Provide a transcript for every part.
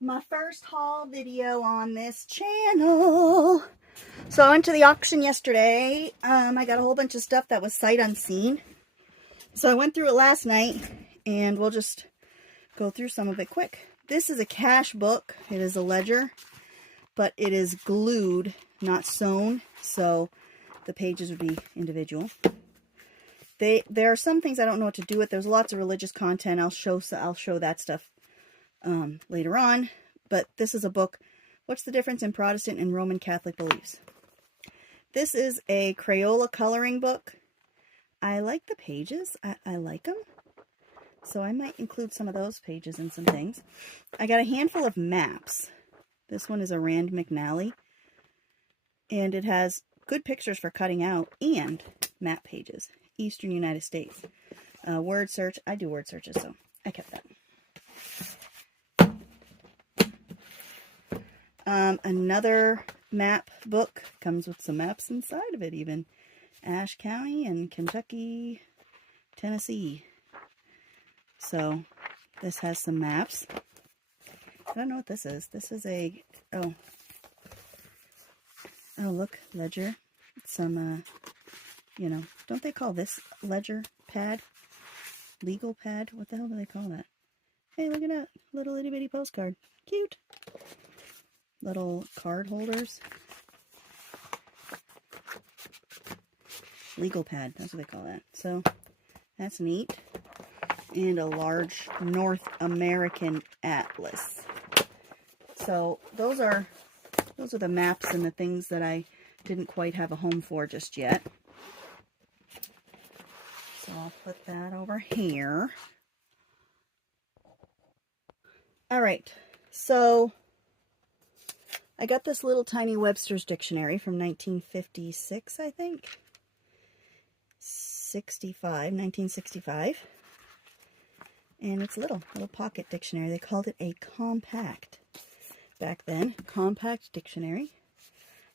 My first haul video on this channel. So I went to the auction yesterday. I got a whole bunch of stuff that was sight unseen. So I went through it last night, and we'll just go through some of it quick. This is a cash book. It is a ledger, but it is glued, not sewn, so the pages would be individual. There are some things I don't know what to do with. There's lots of religious content. I'll show that stuff later on. But this is a book. What's the difference in Protestant and Roman Catholic beliefs? This is a Crayola coloring book. I like the pages. I like them. So I might include some of those pages in some things. I got a handful of maps. This one is a Rand McNally. And it has good pictures for cutting out and map pages. Eastern United States. Word search. I do word searches, so I kept that. Another map book. Comes with some maps inside of it even. Ashe County and Kentucky, Tennessee. So this has some maps. I don't know what this is. This is a, oh look, ledger. Some, you know, don't they call this ledger pad? Legal pad? What the hell do they call that? Hey, look at that. Little itty bitty postcard. Cute. Little card holders. Legal pad. That's what they call that. So, that's neat. And a large North American atlas. So, those are the maps and the things that I didn't quite have a home for just yet. So I'll put that over here. All right, so I got this little tiny Webster's Dictionary from 1956, I think. 1965. And it's a little pocket dictionary. They called it a compact back then. Compact dictionary.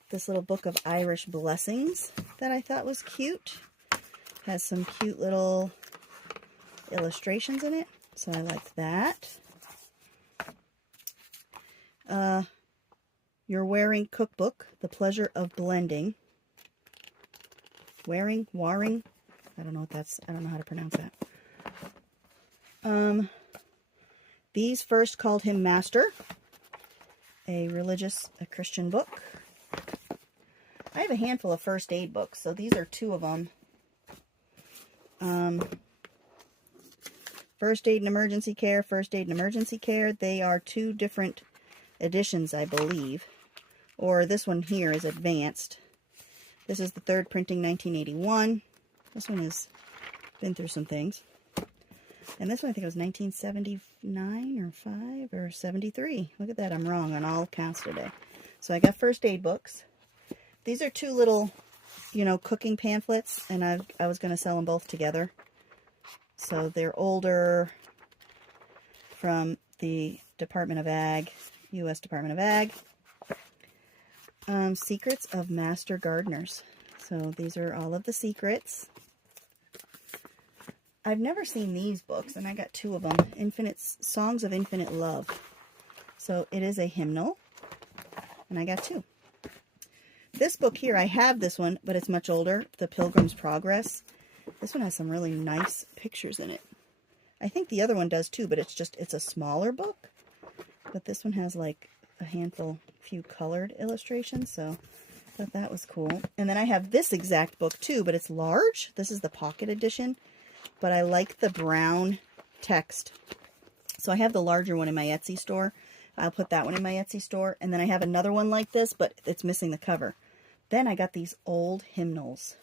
This little book of Irish blessings that I thought was cute. Has some cute little illustrations in it, so I liked that. Your Waring Cookbook, The Pleasure of Blending. Waring? I don't know what that's, I don't know how to pronounce that. These First Called Him Master. A Christian book. I have a handful of first aid books, so these are two of them. First Aid and Emergency Care, First Aid and Emergency Care. They are two different editions, I believe. Or this one here is advanced. This is the third printing, 1981. This one has been through some things. And this one I think it was 1979 or 5 or 73. Look at that, I'm wrong on all counts today. So I got first aid books. These are two little, you know, cooking pamphlets, and I was going to sell them both together. So they're older, from the Department of Ag, U.S. Department of Ag. Secrets of Master Gardeners. So these are all of the secrets. I've never seen these books, and I got two of them. Songs of Infinite Love. So it is a hymnal, and I got two. This book here, I have this one, but it's much older. The Pilgrim's Progress. This one has some really nice pictures in it. I think the other one does too, but it's a smaller book. But this one has like a few colored illustrations, so I thought that was cool. And then I have this exact book too, but it's large. This is the pocket edition, but I like the brown text. So I have the larger one in my Etsy store. I'll put that one in my Etsy store. And then I have another one like this, but it's missing the cover. Then I got these old hymnals.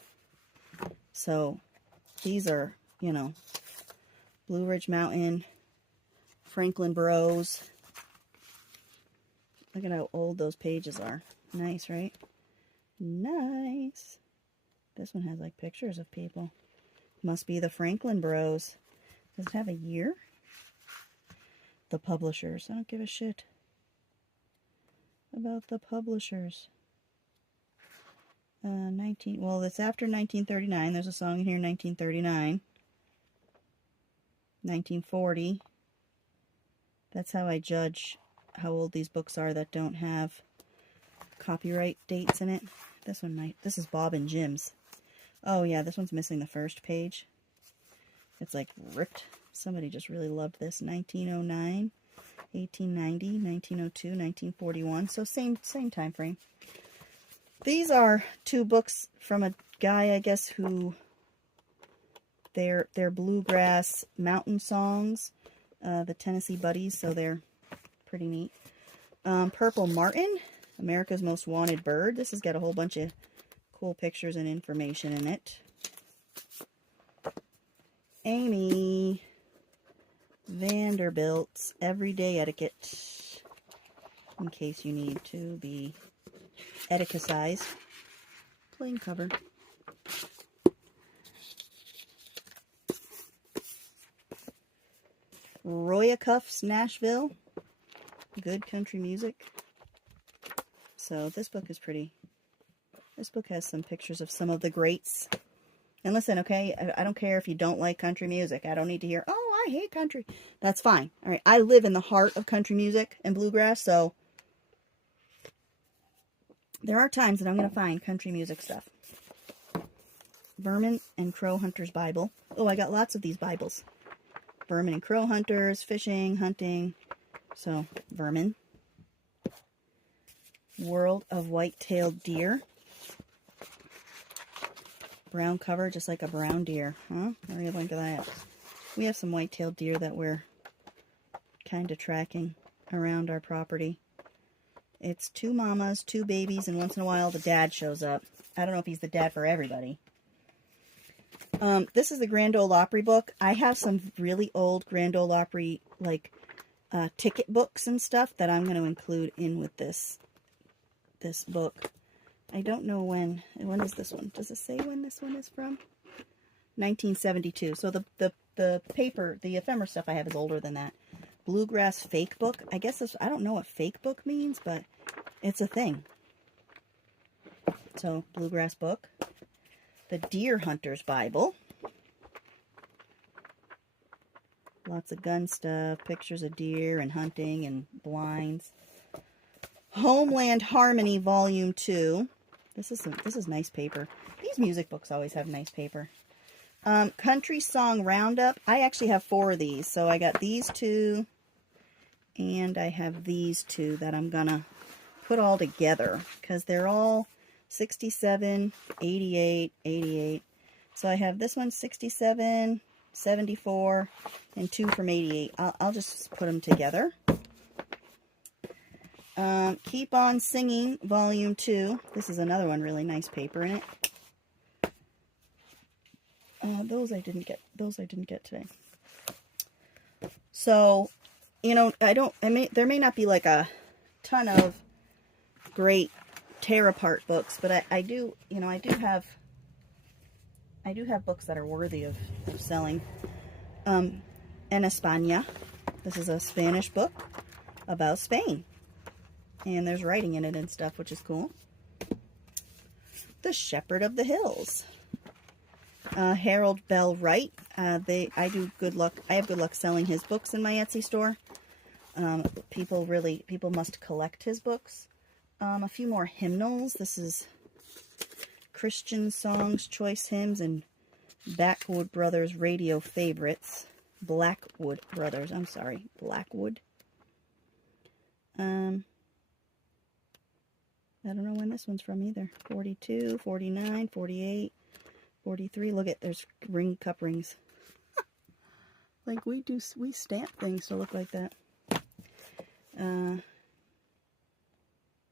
So these are, you know, Blue Ridge Mountain, Franklin Bros. Look at how old those pages are. Nice, right? Nice. This one has like pictures of people. Must be the Franklin Bros. Does it have a year? The publishers. I don't give a shit about the publishers. Well, it's after 1939. There's a song in here, 1939. 1940. That's how I judge how old these books are that don't have copyright dates in it. This one might. This is Bob and Jim's. Oh yeah, this one's missing the first page. It's like ripped. Somebody just really loved this. 1909, 1890, 1902, 1941. So same time frame. These are two books from a guy, I guess, who they're bluegrass mountain songs, the Tennessee Buddies, so they're pretty neat. Purple Martin, America's Most Wanted Bird. This has got a whole bunch of cool pictures and information in it. Amy Vanderbilt's Everyday Etiquette, in case you need to be etiquette-sized. Plain cover. Roya Cuff's Nashville, good country music. So this book is pretty. This book has some pictures of some of the greats. And listen, okay, I don't care if you don't like country music. I don't need to hear, oh, I hate country. That's fine. All right, I live in the heart of country music and bluegrass, so there are times that I'm going to find country music stuff. Vermin and Crow Hunter's Bible. Oh, I got lots of these Bibles. Vermin and Crow Hunters, fishing, hunting. So, vermin. World of White-Tailed Deer. Brown cover, just like a brown deer. Huh? What do you think of that? We have some white-tailed deer that we're kind of tracking around our property. It's 2 mamas, 2 babies, and once in a while the dad shows up. I don't know if he's the dad for everybody. This is the Grand Ole Opry book. I have some really old Grand Ole Opry, like, ticket books and stuff that I'm going to include in with this book. I don't know when is this one? Does it say when this one is from? 1972. So the paper, the ephemera stuff I have is older than that. Bluegrass Fake Book. I guess this, I don't know what fake book means, but it's a thing. So, Bluegrass book. The Deer Hunter's Bible. Lots of gun stuff, pictures of deer and hunting and blinds. Homeland Harmony Volume 2. This is nice paper. These music books always have nice paper. Country Song Roundup. I actually have 4 of these. So I got these 2 and I have these 2 that I'm gonna put all together because they're all 67, 88, 88. So I have this one 67, 74, and 2 from 88. I'll just put them together. Keep On Singing, Volume 2. This is another one, really nice paper in it. Those I didn't get today. So, you know, there may not be like a ton of great tear apart books, but I do have books that are worthy of selling. En España. This is a Spanish book about Spain. And there's writing in it and stuff, which is cool. The Shepherd of the Hills. Harold Bell Wright. I have good luck selling his books in my Etsy store. People must collect his books. A few more hymnals. This is Christian Songs, Choice Hymns, and Blackwood Brothers Radio Favorites. Blackwood Brothers. I'm sorry. Blackwood. I don't know when this one's from either. 42, 49, 48, 43. Look at, there's cup rings. Like we stamp things to look like that.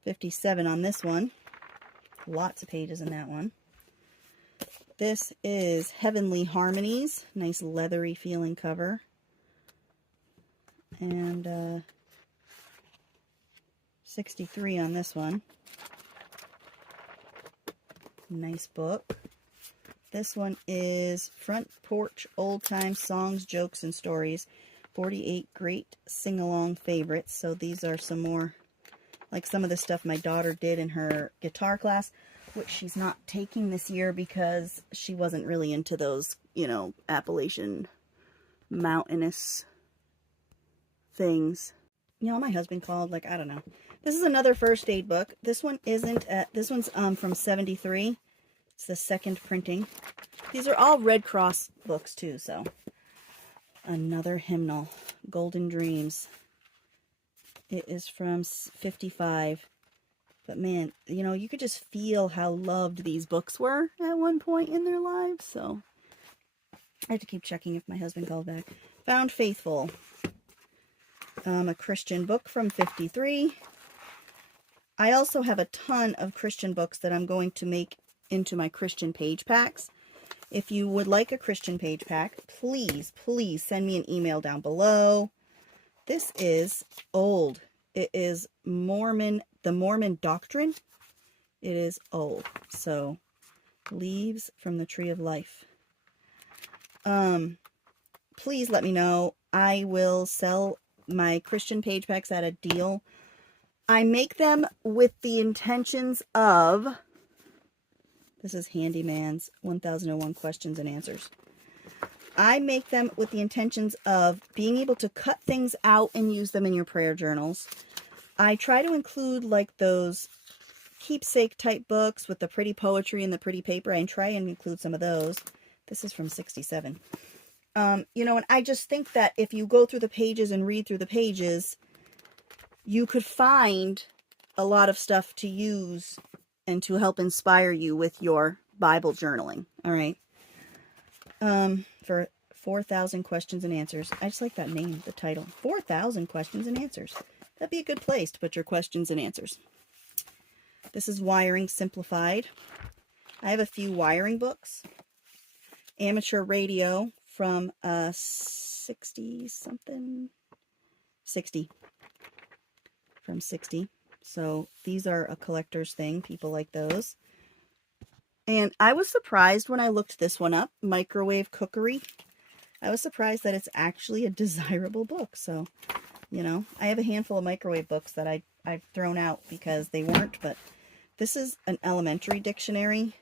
57 on this one. Lots of pages in that one. This is Heavenly Harmonies. Nice leathery feeling cover. And 63 on this one. Nice book. This one is Front Porch Old Time Songs, Jokes, and Stories. 48 Great Sing-Along Favorites. So these are some more, like some of the stuff my daughter did in her guitar class, which she's not taking this year because she wasn't really into those, you know, Appalachian mountainous things. you know, my husband called, like, I don't know. This is another first aid book. This one isn't, this one's from 73. It's the second printing. These are all Red Cross books too, so. Another hymnal, Golden Dreams. It is from 55. But man, you know, you could just feel how loved these books were at one point in their lives, so. I have to keep checking if my husband called back. Found Faithful. A Christian book from 53. I also have a ton of Christian books that I'm going to make into my Christian page packs. If you would like a Christian page pack, please, please send me an email down below. This is old. It is Mormon, the Mormon Doctrine. It is old. So, Leaves from the Tree of Life. Please let me know. I will sell my Christian page packs at a deal. I make them with the intentions of, this is Handyman's 1001 Questions and Answers. I make them with the intentions of being able to cut things out and use them in your prayer journals. I try to include like those keepsake type books with the pretty poetry and the pretty paper. I try and include some of those. This is from 67. You know, and I just think that if you go through the pages and read through the pages, you could find a lot of stuff to use and to help inspire you with your Bible journaling. All right. For 4,000 Questions and Answers. I just like that name, the title. 4,000 Questions and Answers. That'd be a good place to put your questions and answers. This is Wiring Simplified. I have a few wiring books. Amateur Radio from 60-something. 60. From 60. So these are a collector's thing. People like those. And I was surprised when I looked this one up. Microwave Cookery. I was surprised that it's actually a desirable book. So, you know, I have a handful of microwave books that I've thrown out because they weren't. But this is an elementary dictionary.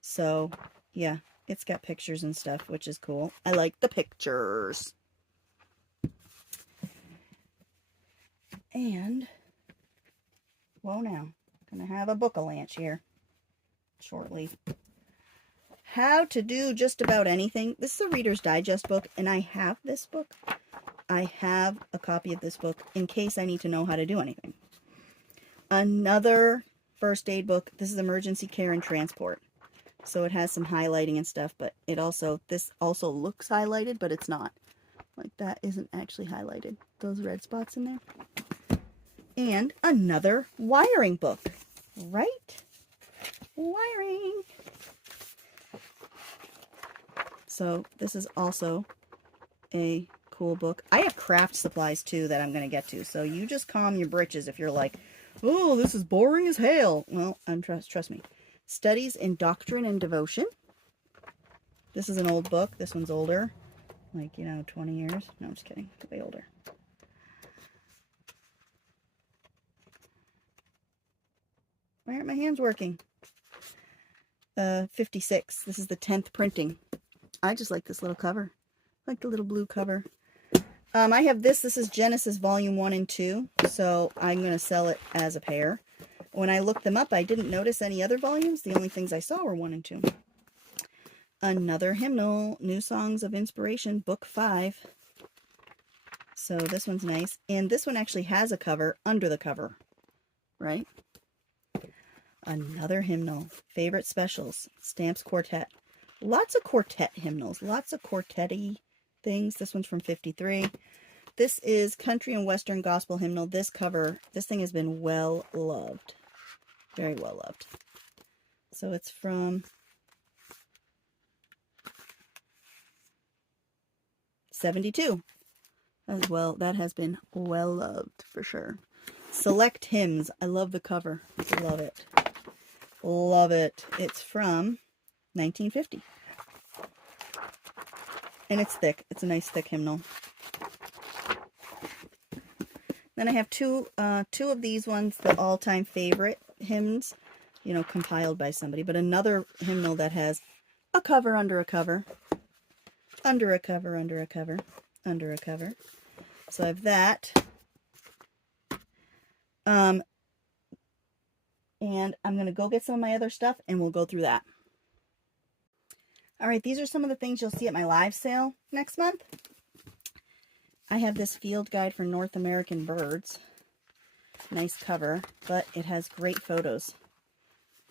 So, yeah. It's got pictures and stuff, which is cool. I like the pictures. And, whoa now. Gonna have a book-a-lanch here shortly. How to Do Just About Anything. This is a Reader's Digest book, and I have this book. I have a copy of this book in case I need to know how to do anything. Another first aid book. This is Emergency Care and Transport. So it has some highlighting and stuff, but it also, this also looks highlighted, but it's not. Like that isn't actually highlighted. Those red spots in there. And another wiring book. Right? Wiring. So this is also a cool book. I have craft supplies too that I'm going to get to. So you just calm your britches if you're like, oh, this is boring as hell. Well, trust me. Studies in Doctrine and Devotion. This is an old book. This one's older. Like, you know, 20 years. No, I'm just kidding. It's way older. Why aren't my hands working? 56. This is the 10th printing. I just like this little cover. I like the little blue cover. I have this. This is Genesis Volume 1 and 2. So I'm going to sell it as a pair. When I looked them up, I didn't notice any other volumes. The only things I saw were 1 and 2. Another hymnal, New Songs of Inspiration, Book 5. So this one's nice. And this one actually has a cover under the cover, right? Another hymnal, Favorite Specials, Stamps Quartet. Lots of quartet hymnals, lots of quartet-y things. This one's from 53. This is Country and Western Gospel Hymnal. This cover, this thing has been well loved. Very well loved. So it's from 72 as well. That has been well loved for sure. Select Hymns. I love the cover. Love it. Love it. It's from 1950. And it's thick. It's a nice thick hymnal. Then I have two of these ones, the all-time favorite hymns, you know, compiled by somebody. But another hymnal that has a cover under a cover, under a cover, under a cover, under a cover. So I have that. And I'm going to go get some of my other stuff and we'll go through that. All right, these are some of the things you'll see at my live sale next month. I have this field guide for North American birds. Nice cover, but it has great photos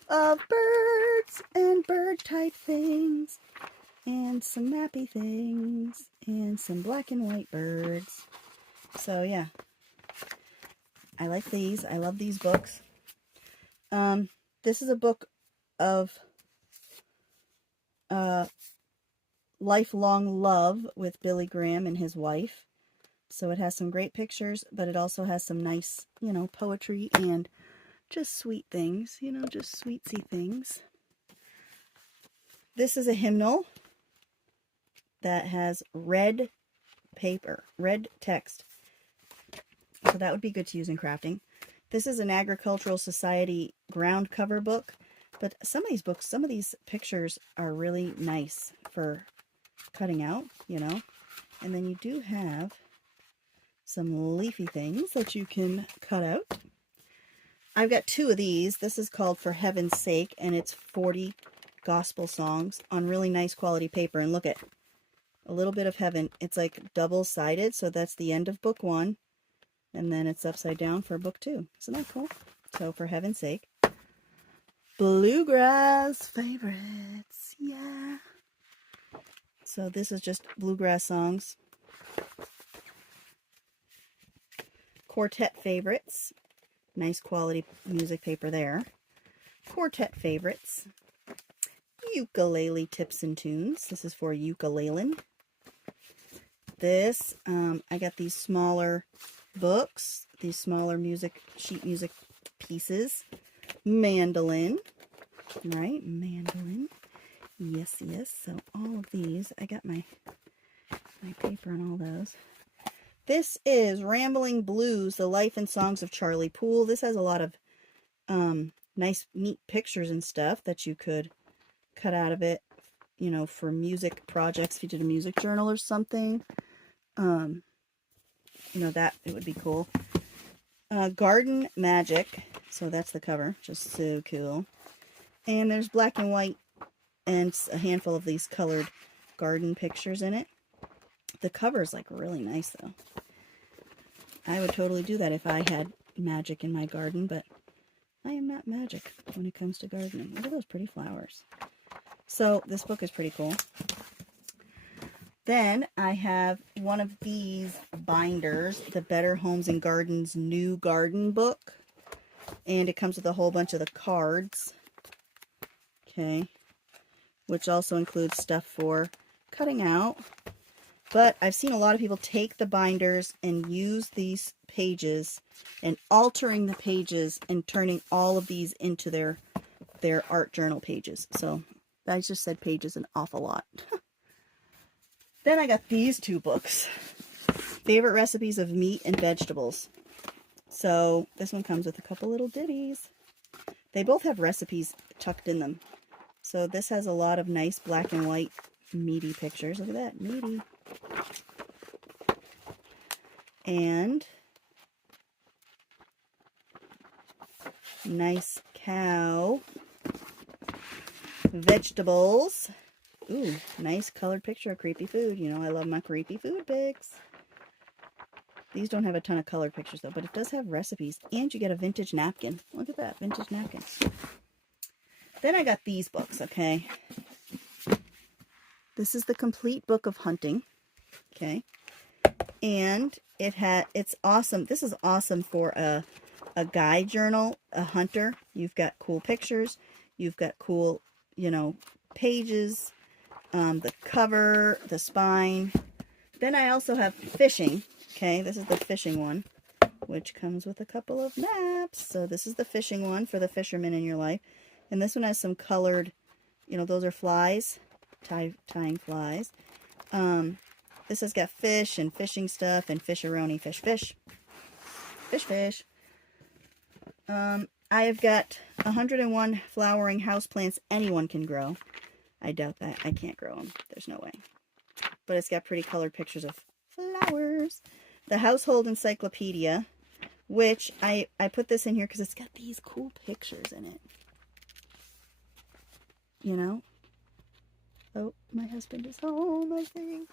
of birds and bird type things and some mappy things and some black and white birds. So yeah, I like these. I love these books. This is a book of lifelong love with Billy Graham and his wife. So it has some great pictures, but it also has some nice, you know, poetry and just sweet things, you know, just sweetsy things. This is a hymnal that has red paper, red text. So that would be good to use in crafting. This is an Agricultural Society ground cover book, but some of these books, some of these pictures are really nice for cutting out, you know. And then you do have some leafy things that you can cut out. I've got 2 of these. This is called For Heaven's Sake, and it's 40 gospel songs on really nice quality paper. And look at a little bit of heaven. It's like double-sided, so that's the end of book 1, and then it's upside down for book 2. Isn't that cool? So For Heaven's Sake. Bluegrass favorites. Yeah. So this is just bluegrass songs. Quartet favorites. Nice quality music paper there. Quartet favorites. Ukulele tips and tunes. This is for ukulele. This, I got these smaller books, these smaller sheet music pieces. Mandolin, right? Mandolin. Yes, yes. So all of these, I got my paper on all those. This is Rambling Blues, The Life and Songs of Charlie Poole. This has a lot of nice, neat pictures and stuff that you could cut out of it, you know, for music projects. If you did a music journal or something, you know, that it would be cool. Garden Magic. So that's the cover. Just so cool. And there's black and white and a handful of these colored garden pictures in it. The cover is like really nice though. I would totally do that if I had magic in my garden, but I am not magic when it comes to gardening. Look at those pretty flowers. So this book is pretty cool. Then I have one of these binders, the Better Homes and Gardens New Garden Book. And it comes with a whole bunch of the cards. Okay. Which also includes stuff for cutting out. But I've seen a lot of people take the binders and use these pages and altering the pages and turning all of these into their art journal pages. So I just said pages an awful lot. Then I got these 2 books. Favorite Recipes of Meat and Vegetables. So this one comes with a couple little ditties. They both have recipes tucked in them. So this has a lot of nice black and white meaty pictures. Look at that, meaty. And nice cow. Vegetables. Ooh, nice colored picture of creepy food. You know, I love my creepy food pics. These don't have a ton of colored pictures though, but it does have recipes. And you get a vintage napkin. Look at that, vintage napkin. Then I got these books, okay? This is the Complete Book of Hunting, okay? And it's awesome. This is awesome for a guide journal, a hunter. You've got cool pictures. You've got cool, you know, pages, the cover, the spine. Then I also have fishing. Okay, this is the fishing one, which comes with a couple of maps. So this is the fishing one for the fishermen in your life. And this one has some colored, you know, those are flies, tying flies. This has got fish and fishing stuff and fisheroni, fish. I have got 101 flowering houseplants anyone can grow. I doubt that. I can't grow them. There's no way. But it's got pretty colored pictures of flowers. The Household Encyclopedia which I put this in here because it's got these cool pictures in it. You know? Oh, my husband is home, I think.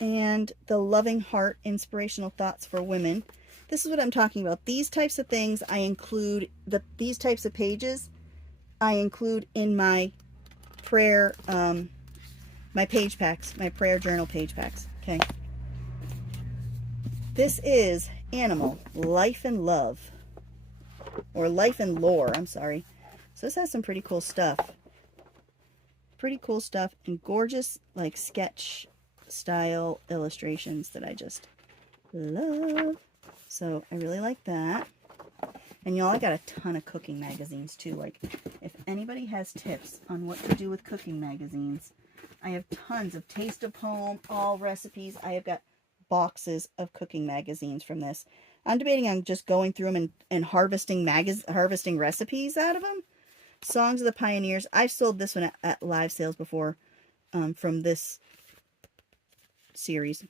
And the Loving Heart Inspirational Thoughts for Women. This is what I'm talking about. These types of things I include, these types of pages I include in my prayer, my page packs, my prayer journal page packs. Okay. This is Animal, Life and Love. Or Life and Lore, I'm sorry. So this has some pretty cool stuff. Pretty cool stuff and gorgeous, like, sketch style illustrations that I just love. So I really like that. And y'all, I got a ton of cooking magazines too. Like, if anybody has tips on what to do with cooking magazines, I have tons of Taste of Home, all recipes. I have got boxes of cooking magazines from this. I'm debating on just going through them and harvesting recipes out of them. Songs of the Pioneers. I've sold this one at live sales before, from this series.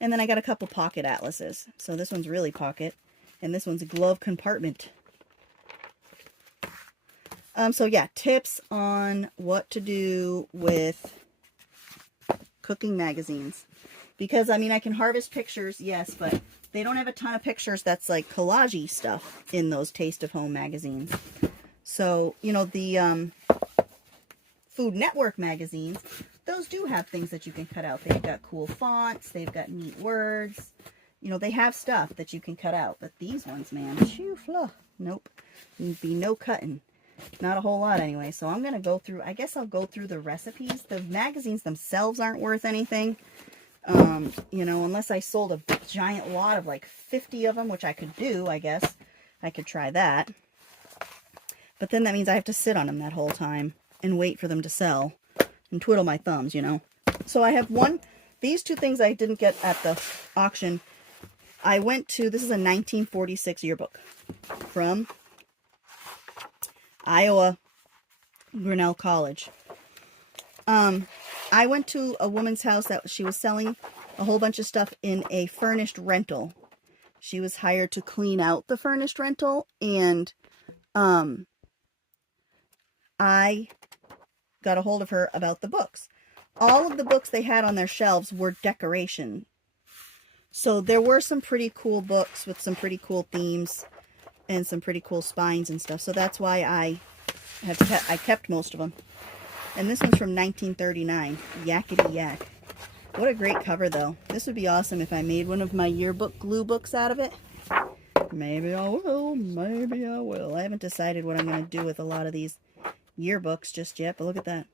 And then I got a couple pocket atlases. So this one's really pocket. And this one's a glove compartment. So yeah, tips on what to do with cooking magazines. Because, I mean, I can harvest pictures, yes, but they don't have a ton of pictures that's like collage-y stuff in those Taste of Home magazines. So, you know, the Food Network magazines, those do have things that you can cut out. They've got cool fonts. They've got neat words. You know, they have stuff that you can cut out. But these ones, man, nope. There'd be no cutting. Not a whole lot anyway. So I'm going to go through, I guess I'll go through the recipes. The magazines themselves aren't worth anything. You know, unless I sold a giant lot of like 50 of them, which I could do, I guess. I could try that. But then that means I have to sit on them that whole time and wait for them to sell and twiddle my thumbs, you know. So I have these two things I didn't get at the auction. I went to, this is a 1946 yearbook from Iowa Grinnell College. I went to a woman's house that she was selling a whole bunch of stuff in a furnished rental. She was hired to clean out the furnished rental, and I got a hold of her about the books. All of the books they had on their shelves were decoration. So there were some pretty cool books with some pretty cool themes and some pretty cool spines and stuff. So that's why I kept most of them. And this one's from 1939. Yakety yak. What a great cover, though. This would be awesome if I made one of my yearbook glue books out of it. Maybe I will. Maybe I will. I haven't decided what I'm going to do with a lot of these yearbooks just yet, but look at that.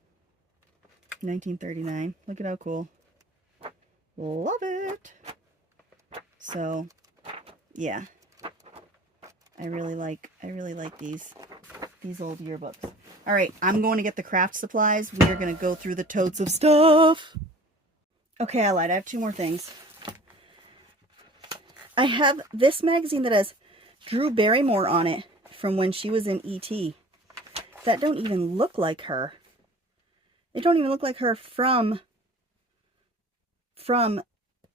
1939. Look at how cool. Love it. So, yeah. I really like these old yearbooks. All right, I'm going to get the craft supplies. We are going to go through the totes of stuff. Okay, I lied. I have two more things. I have this magazine that has Drew Barrymore on it from when she was in E.T. That don't even look like her. It don't even look like her from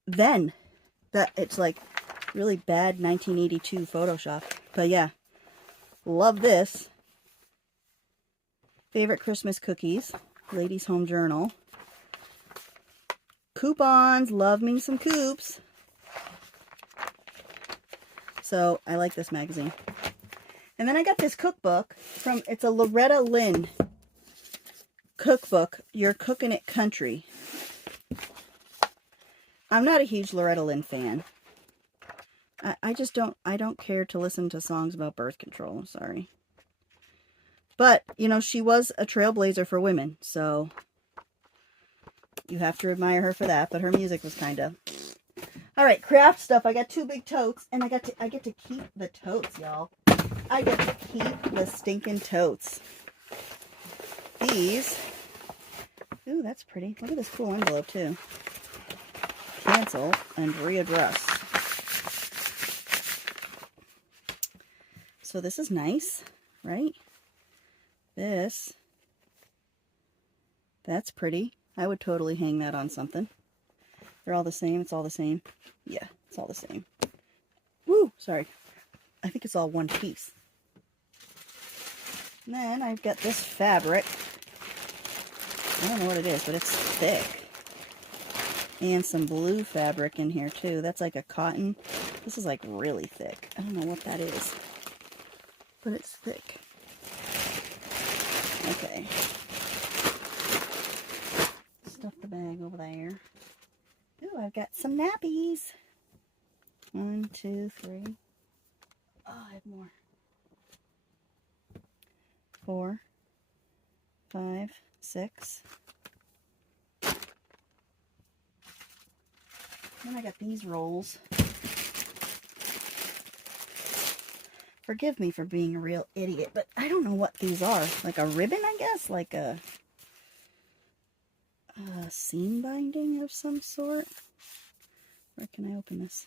then. That it's like really bad 1982 Photoshop. But yeah, love this. Favorite Christmas cookies. Ladies' Home Journal. Coupons. Love me some coops. So I like this magazine. And then I got this cookbook from, it's a Loretta Lynn cookbook. You're Cooking It Country. I'm not a huge Loretta Lynn fan. I just don't care to listen to songs about birth control. I'm sorry. But, you know, she was a trailblazer for women, so you have to admire her for that, but her music was kind of... All right, craft stuff. I got two big totes, and I get to keep the totes, y'all. I get to keep the stinking totes. These... Ooh, that's pretty. Look at this cool envelope, too. Cancel and readdress. So this is nice, right? That's pretty. I would totally hang that on something. They're all the same. It's all the same. Yeah, It's all the same. Woo! Sorry. I think it's all one piece. And then I've got this fabric. I don't know what it is, but it's thick. And some blue fabric in here too. That's like a cotton. This is like really thick. I don't know what that is, but it's thick. Okay. Stuff the bag over there. Ooh, I've got some nappies. 1, 2, 3. Oh, I have more. 4, 5, 6. Then I got these rolls. Forgive me for being a real idiot, but I don't know what these are. Like a ribbon, I guess? Like a seam binding of some sort? Where can I open this?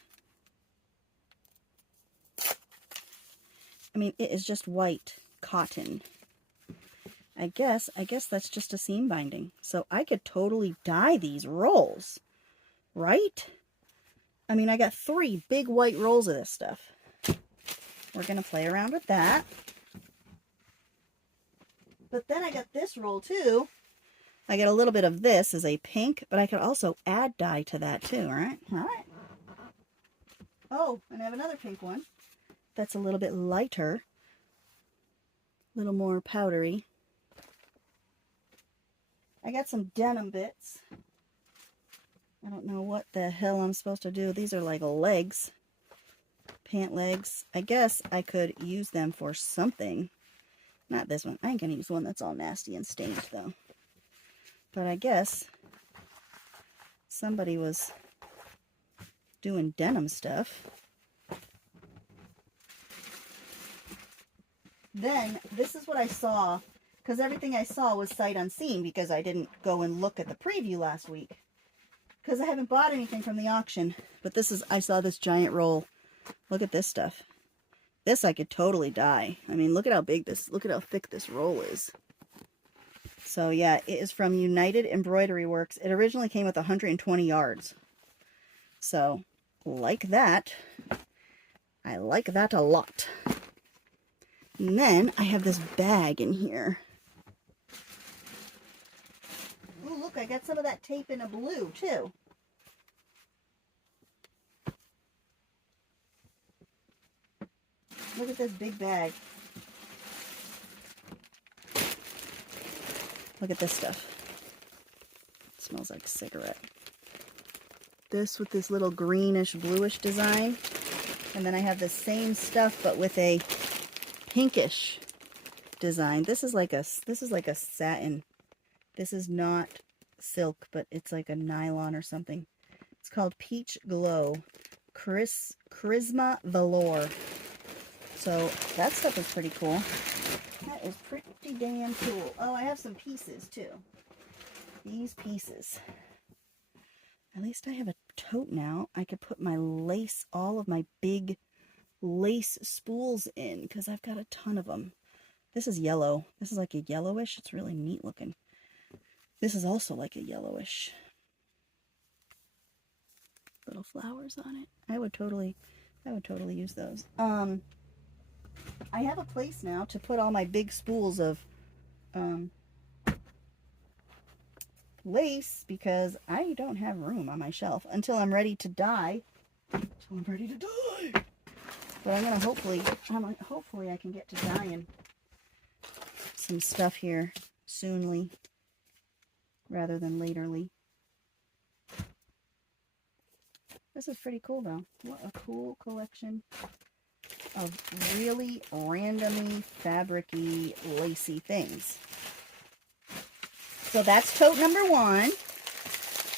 I mean, it is just white cotton. I guess that's just a seam binding. So I could totally dye these rolls, right? I mean, I got 3 big white rolls of this stuff. We're going to play around with that. But then I got this roll too. I get a little bit of this as a pink, but I could also add dye to that too, right? All right. Oh, and I have another pink one that's a little bit lighter, a little more powdery. I got some denim bits. I don't know what the hell I'm supposed to do. These are like legs, pant legs. I guess I could use them for something. Not this one. I ain't gonna use one that's all nasty and stained though. But I guess somebody was doing denim stuff. Then, this is what I saw, because everything I saw was sight unseen, because I didn't go and look at the preview last week. Because I haven't bought anything from the auction. But this is, I saw this giant roll. Look at this stuff. This I could totally dye. I mean, look at how big this, look at how thick this roll is. So yeah, it is from United Embroidery Works. It originally came with 120 yards. So, like that. I like that a lot. And then I have this bag in here. Oh, look, I got some of that tape in a blue too. Look at this big bag. Look at this stuff. It smells like a cigarette. This with this little greenish bluish design. And then I have the same stuff but with a pinkish design. This is like a satin. This is not silk, but it's like a nylon or something. It's called Peach Glow Charisma Velour. So that stuff is pretty cool. That is pretty damn cool. Oh, I have some pieces too. These pieces. At least I have a tote now. I could put my lace, all of my big lace spools in, because I've got a ton of them. This is yellow. This is like a yellowish. It's really neat looking. This is also like a yellowish. Little flowers on it. I would totally use those. I have a place now to put all my big spools of lace, because I don't have room on my shelf until I'm ready to dye. But I'm gonna hopefully I can get to dyeing some stuff here soonly rather than laterly. This is pretty cool though. What a cool collection of really randomly fabric-y, lacy things. So that's tote number 1.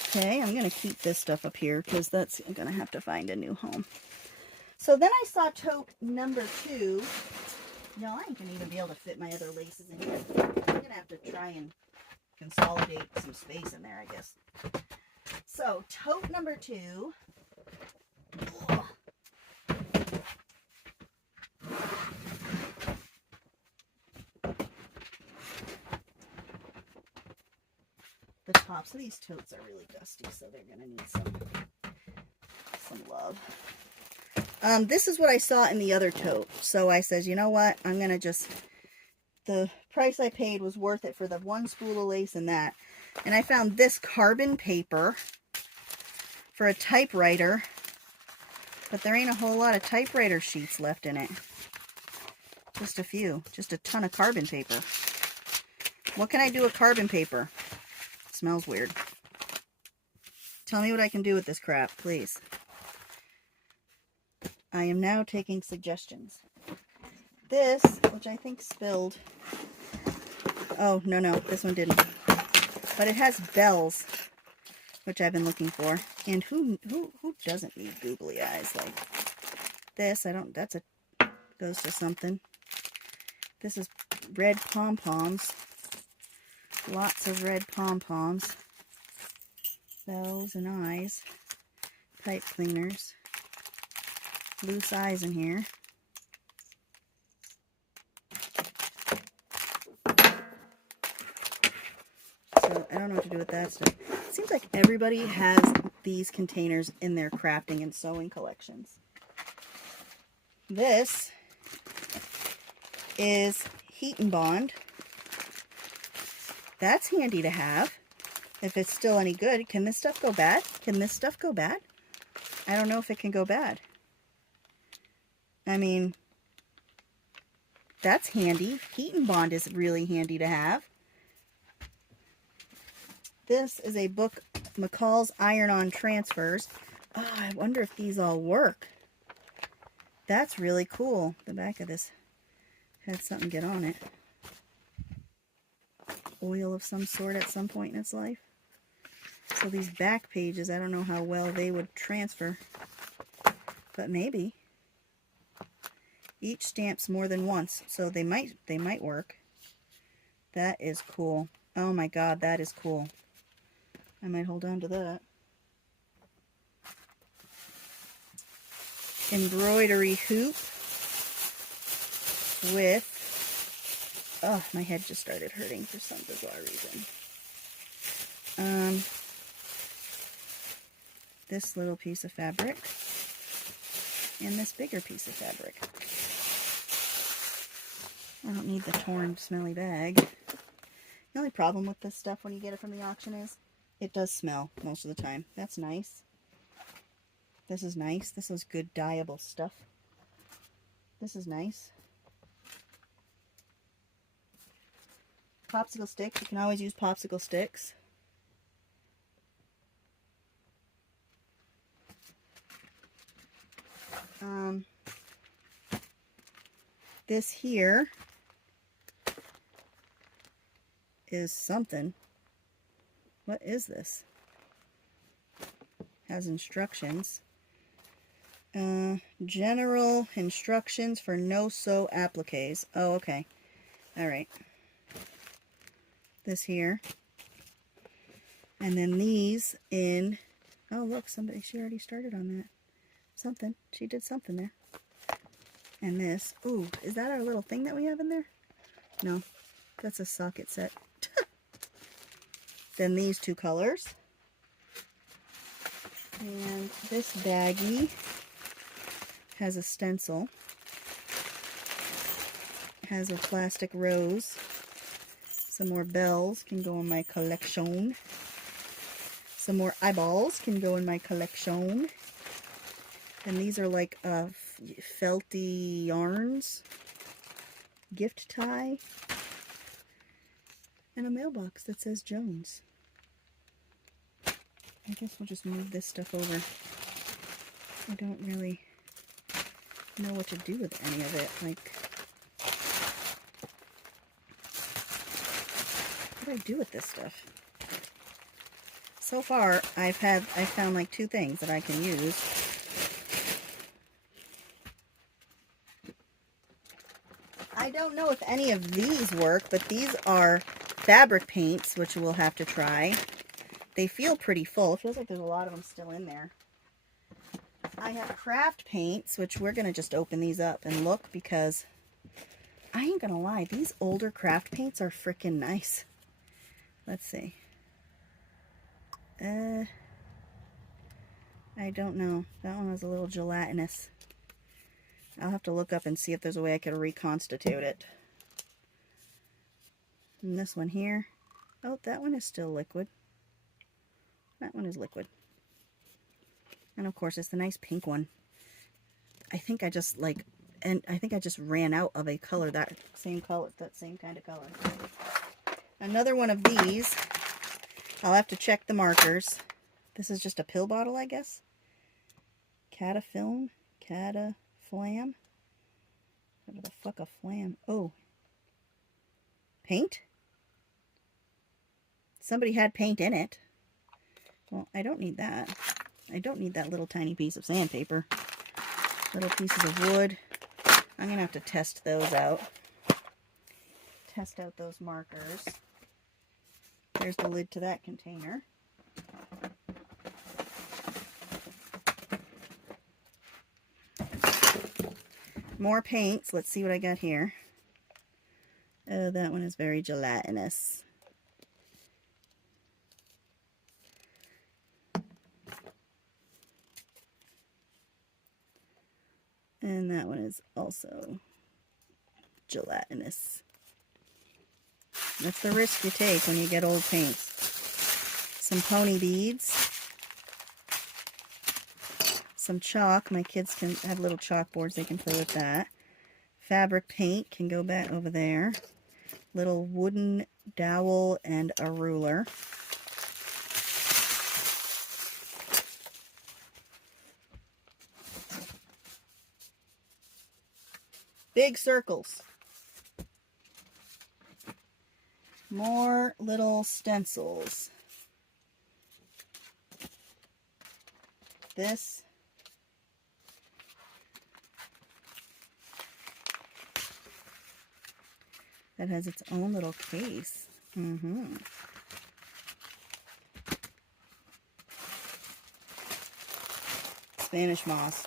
Okay, I'm going to keep this stuff up here because that's going to have to find a new home. So then I saw tote number 2. No, I ain't going to even be able to fit my other laces in here. I'm going to have to try and consolidate some space in there, I guess. So tote number 2. Ugh. The tops of these totes are really dusty, so they're going to need some love. This is what I saw in the other tote. So I says, you know what? I'm going to just, the price I paid was worth it for the one spool of lace and that. And I found this carbon paper for a typewriter. But there ain't a whole lot of typewriter sheets left in it. Just a few. Just a ton of carbon paper. What can I do with carbon paper? It smells weird. Tell me what I can do with this crap, please. I am now taking suggestions. This, which I think spilled. Oh, no, this one didn't. But it has bells, which I've been looking for. And who doesn't need googly eyes like this? Goes to something. This is red pom-poms. Lots of red pom-poms. Bells and eyes. Pipe cleaners. Loose eyes in here. So I don't know what to do with that stuff. It seems like everybody has these containers in their crafting and sewing collections. This is Heat and Bond. That's handy to have if it's still any good. Can this stuff go bad? Can this stuff go bad? I don't know if it can go bad. I mean, that's handy. Heat and Bond is really handy to have. This is a book, McCall's Iron-On Transfers. Oh, I wonder if these all work. That's really cool. The back of this had something get on it. Oil of some sort at some point in its life. So these back pages, I don't know how well they would transfer. But maybe. Each stamps more than once, so they might work. That is cool. Oh my god, that is cool. I might hold on to that. Embroidery hoop with, oh, my head just started hurting for some bizarre reason. This little piece of fabric and this bigger piece of fabric. I don't need the torn, smelly bag. The only problem with this stuff when you get it from the auction is it does smell most of the time. That's nice. This is nice. This is good dyeable stuff. This is nice. Popsicle sticks. You can always use popsicle sticks. This here is something. What is this? Has instructions. General instructions for no-sew appliques. Oh, okay. Alright. This here. And then these in... Oh, look, she already started on that. Something. She did something there. And this. Ooh, is that our little thing that we have in there? No. That's a socket set. Then these two colors. And this baggie has a stencil. Has a plastic rose. Some more bells can go in my collection. Some more eyeballs can go in my collection. And these are like felty yarns. Gift tie. And a mailbox that says Jones. I guess we'll just move this stuff over. I don't really know what to do with any of it. Like, what do I do with this stuff? So far, I've found like two things that I can use. I don't know if any of these work, but these are fabric paints, which we'll have to try. They feel pretty full. It feels like there's a lot of them still in there. I have craft paints, which we're going to just open these up and look, because I ain't going to lie, these older craft paints are freaking nice. Let's see. I don't know. That one was a little gelatinous. I'll have to look up and see if there's a way I could reconstitute it. And this one here. Oh, that one is still liquid. That one is liquid. And of course, it's the nice pink one. I think I just ran out of a color, that same kind of color. Another one of these. I'll have to check the markers. This is just a pill bottle, I guess. Catafilm? Cataflam? What the fuck a flam? Oh. Paint? Somebody had paint in it. Well, I don't need that. I don't need that little tiny piece of sandpaper. Little pieces of wood. I'm going to have to test those out. Test out those markers. There's the lid to that container. More paints. Let's see what I got here. Oh, that one is very gelatinous. And that one is also gelatinous. That's the risk you take when you get old paints. Some pony beads. Some chalk. My kids can have little chalkboards. They can play with that. Fabric paint can go back over there. Little wooden dowel and a ruler. Big circles. More little stencils. This. That has its own little case. Spanish moss.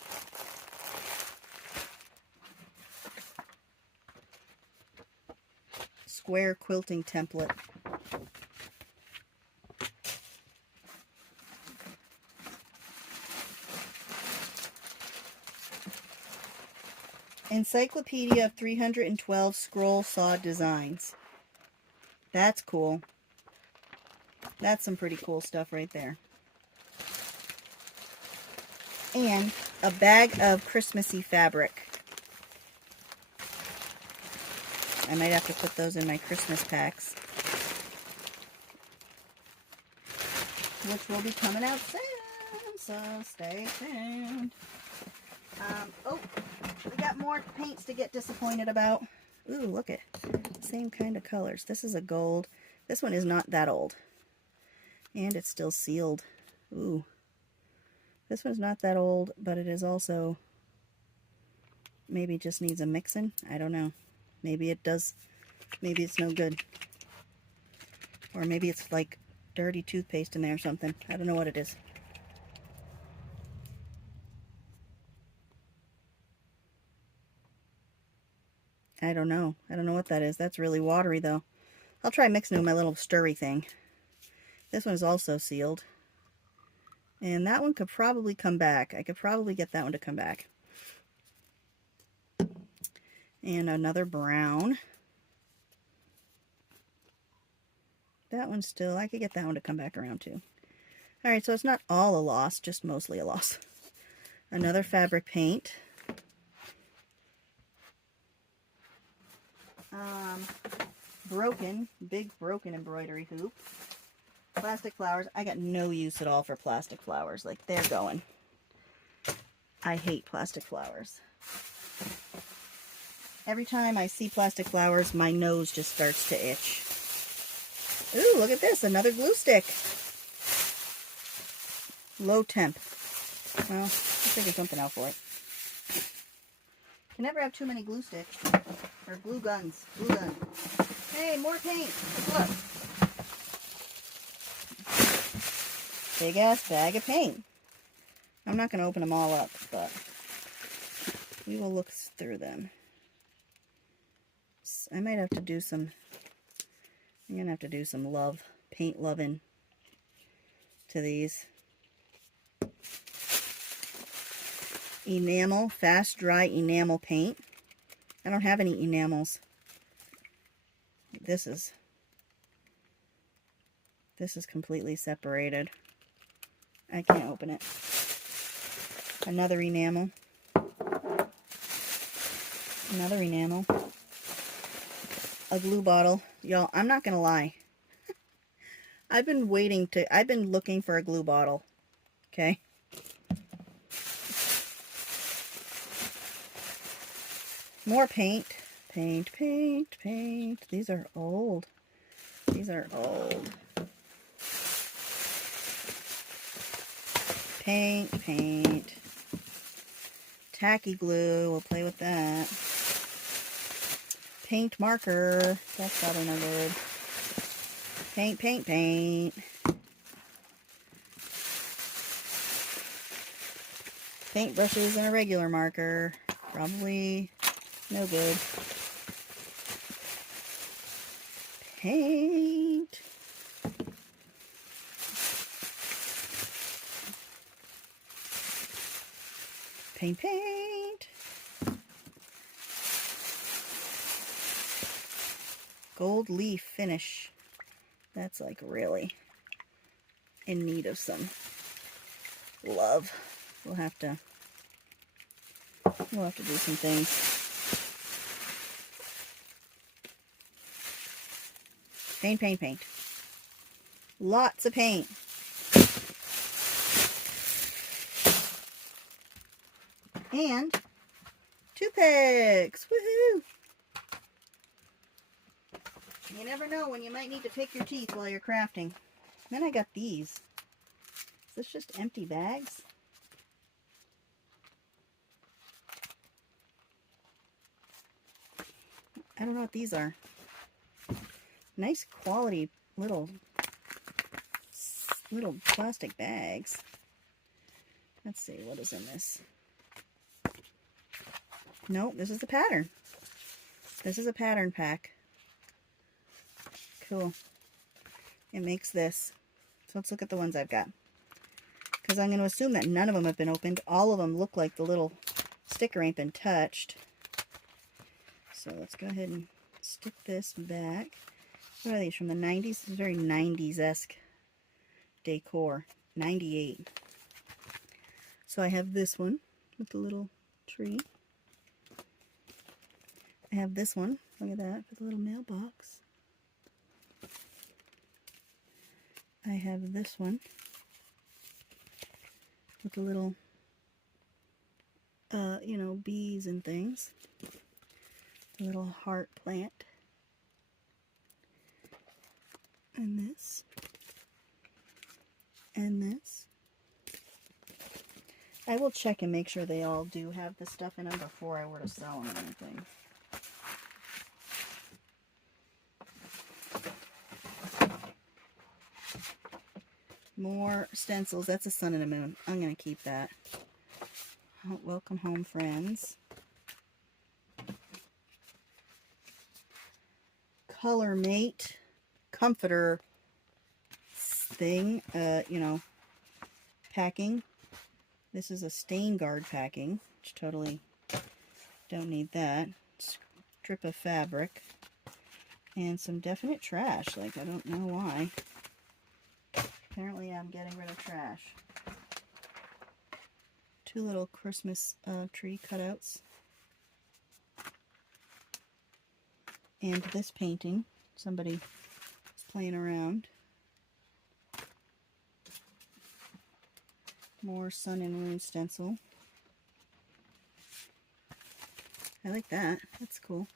Square quilting template. Encyclopedia of 312 scroll saw designs. That's cool. That's some pretty cool stuff right there. And a bag of Christmassy fabric. I might have to put those in my Christmas packs, which will be coming out soon, so stay tuned. Oh, we got more paints to get disappointed about. Ooh, look at same kind of colors. This is a gold. This one is not that old, and it's still sealed. Ooh, this one's not that old, but it is also maybe just needs a mixing. I don't know. Maybe it does. Maybe it's no good. Or maybe it's like dirty toothpaste in there or something. I don't know what it is. I don't know. I don't know what that is. That's really watery though. I'll try mixing it with my little stirry thing. This one is also sealed. And that one could probably come back. I could probably get that one to come back. And another brown. That one still, I could get that one to come back around too. Alright, so it's not all a loss, just mostly a loss. Another fabric paint. Big broken embroidery hoop. Plastic flowers. I got no use at all for plastic flowers. Like, they're going. I hate plastic flowers. Every time I see plastic flowers, my nose just starts to itch. Ooh, look at this. Another glue stick. Low temp. Well, I'll figure something out for it. Can never have too many glue sticks. Or glue guns. Glue gun. Hey, more paint. Look. Big ass bag of paint. I'm not going to open them all up, but we will look through them. I might have to do some, I'm going to have to do some paint loving to these. enamel, fast dry enamel paint. I don't have any enamels. This is completely separated. I can't open it. Another enamel. Another enamel. A glue bottle. Y'all, I'm not gonna lie. I've been looking for a glue bottle. Okay. More paint. Paint, paint, paint. These are old. These are old. Paint, paint. Tacky glue. We'll play with that. Paint marker. That's probably no good. Paint, paint, paint. Paint brushes and a regular marker. Probably no good. Paint. Paint, paint. Gold leaf finish. That's like really in need of some love. We'll have to do some things. Paint, paint, paint. Lots of paint. And toothpicks. Woohoo! You never know when you might need to pick your teeth while you're crafting. Then I got these. Is this just empty bags? I don't know what these are. Nice quality little plastic bags. Let's see, what is in this? Nope, this is the pattern. This is a pattern pack. Cool. It makes this. So let's look at the ones I've got. Because I'm going to assume that none of them have been opened. All of them look like the little sticker ain't been touched. So let's go ahead and stick this back. What are these, from the 90s? This is very 90s-esque decor. 98. So I have this one with the little tree. I have this one. Look at that, with a little mailbox. I have this one with a little, you know, bees and things. A little heart plant. And this. And this. I will check and make sure they all do have the stuff in them before I were to sell them or anything. More stencils. That's a sun and a moon. I'm going to keep that. Welcome home, friends. Color Mate comforter thing, you know, packing. This is a stain guard packing, which totally don't need that. Strip of fabric and some definite trash. Like, I don't know why. Apparently I'm getting rid of trash. Two little Christmas tree cutouts. And this painting. Somebody is playing around. More sun and moon stencil. I like that. That's cool.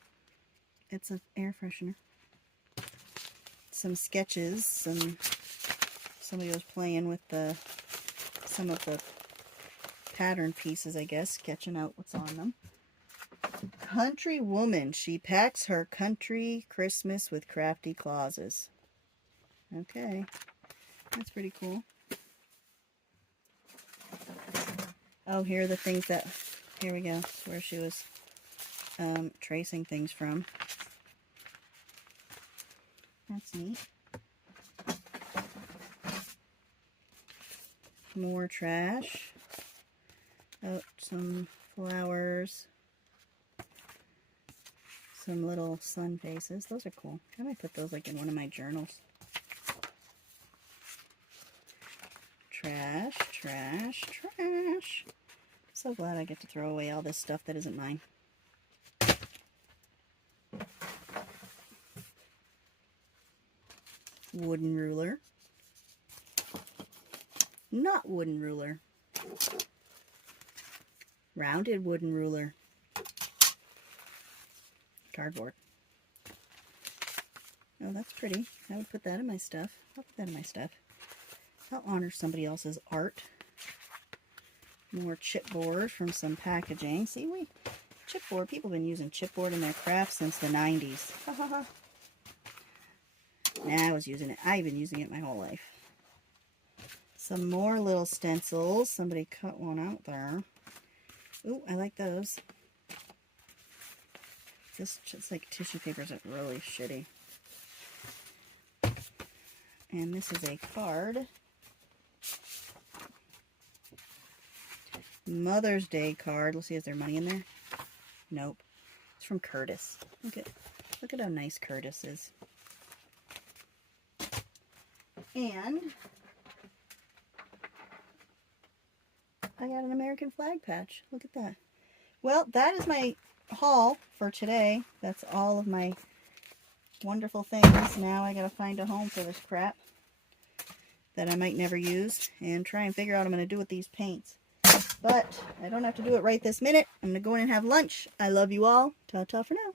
It's an air freshener. Some sketches. Somebody was playing with some of the pattern pieces, I guess, sketching out what's on them. Country woman. She packs her country Christmas with crafty clauses. Okay. That's pretty cool. Oh, here are the things that... Here we go. Where she was tracing things from. That's neat. More trash. out some flowers, some little sun faces. Those are cool. I might put those like in one of my journals. Trash, trash, trash. So glad I get to throw away all this stuff that isn't mine. Wooden ruler. Not wooden ruler. Rounded wooden ruler. Cardboard. Oh, that's pretty. I would put that in my stuff. I'll put that in my stuff. I'll honor somebody else's art. More chipboard from some packaging. See, chipboard, people have been using chipboard in their crafts since the 90s. Nah, I've been using it my whole life. Some more little stencils. Somebody cut one out there. Ooh, I like those. This just like tissue papers are really shitty. And this is a card. Mother's Day card. Let's see, is there money in there? Nope. It's from Curtis. Look at how nice Curtis is. And I got an American flag patch. Look at that. Well, that is my haul for today. That's all of my wonderful things. Now I gotta find a home for this crap that I might never use and try and figure out what I'm gonna do with these paints. But I don't have to do it right this minute. I'm gonna go in and have lunch. I love you all. Ta-ta for now.